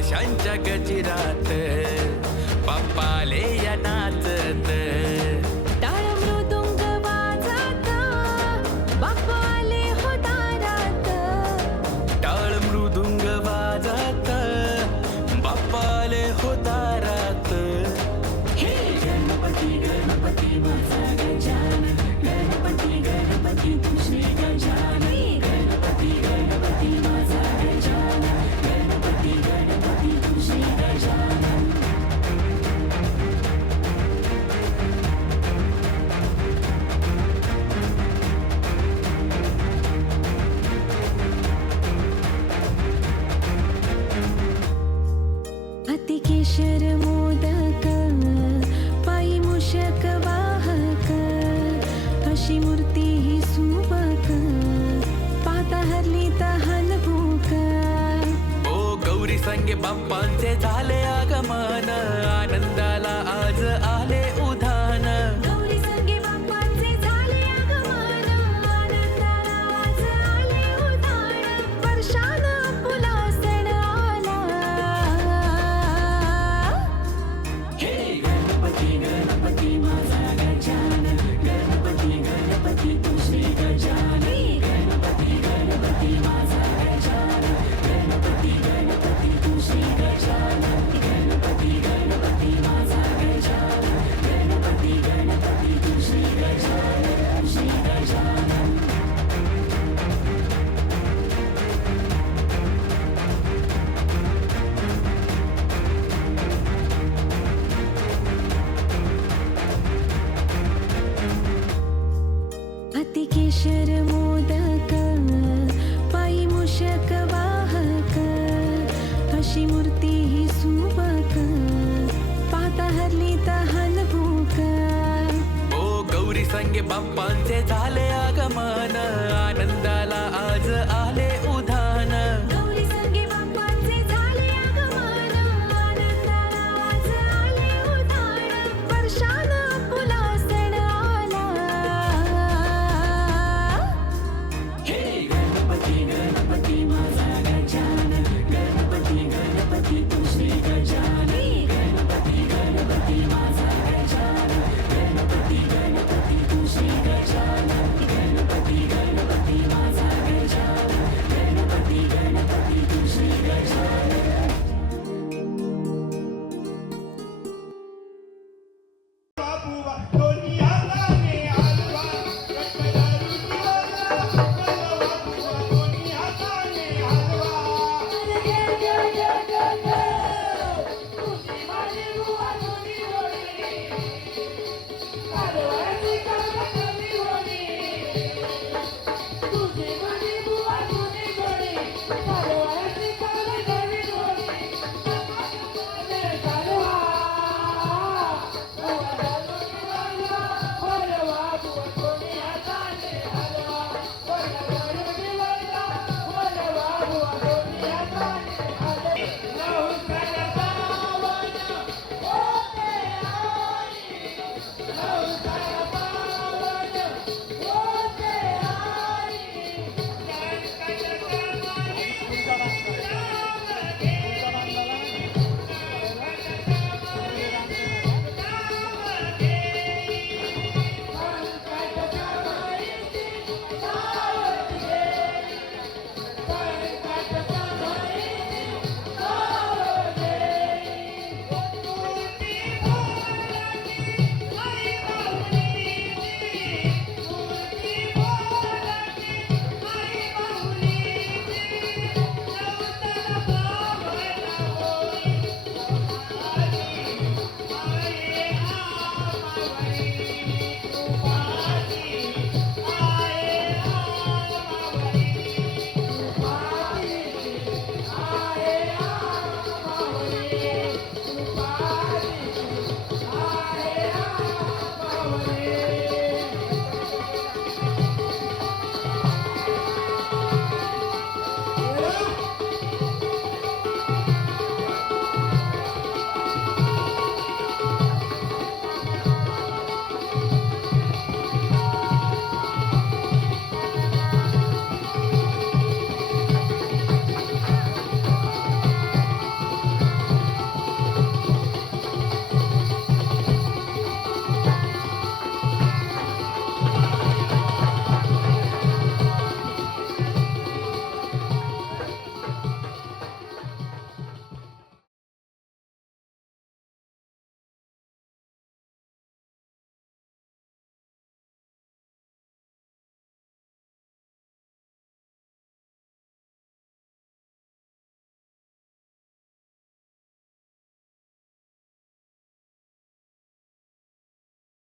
माशांच्या गजिरात. पप्पाले या नाचत. टाळ मृदुंग पप्पाले हो टाळ हो गणपती गणपती बाप्पांचे झाले